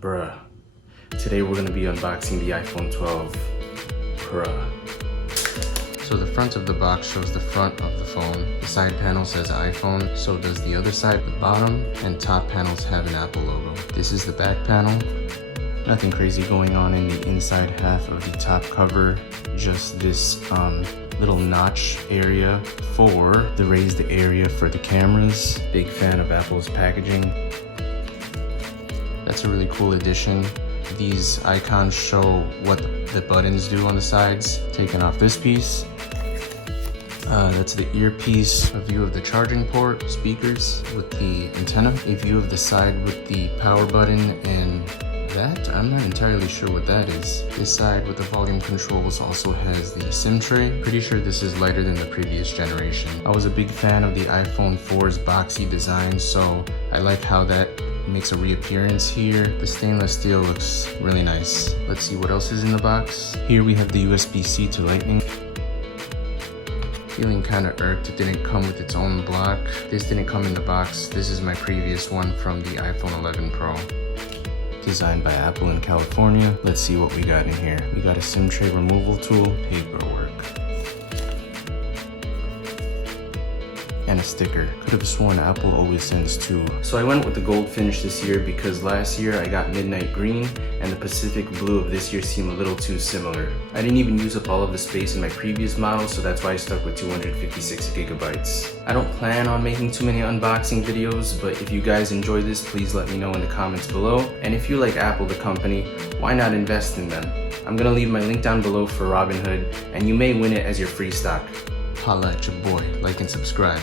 Bruh, today we're gonna be unboxing the iPhone 12 Pro. So the front of the box shows the front of the phone. The side panel says iPhone, so does the other side. The bottom and top panels have an Apple logo. This is the back panel. Nothing crazy going on in the inside half of the top cover. Just this little notch area for the raised area for the cameras. Big fan of Apple's packaging. That's a really cool addition. These icons show what the buttons do on the sides. Taking off this piece. That's the earpiece, a view of the charging port, speakers with the antenna, a view of the side with the power button, and that, I'm not entirely sure what that is. This side with the volume controls also has the SIM tray. Pretty sure this is lighter than the previous generation. I was a big fan of the iPhone 4's boxy design, so I like how that makes a reappearance here. The stainless steel looks really nice. Let's see what else is in the box. Here we have the USB-C to Lightning. Feeling kind of irked it didn't come with its own block. This didn't come in the box. This is my previous one from the iPhone 11 Pro. Designed by Apple in California. Let's see what we got in here. We got a SIM tray removal tool, paperwork, and a sticker. Could have sworn Apple always sends two. So I went with the gold finish this year because last year I got midnight green and the Pacific blue of this year seem a little too similar. I didn't even use up all of the space in my previous model, so that's why I stuck with 256 gigabytes. I don't plan on making too many unboxing videos, but if you guys enjoy this, please let me know in the comments below. And if you like Apple the company, why not invest in them? I'm gonna leave my link down below for Robinhood, and you may win it as your free stock. Holla at your boy, like and subscribe.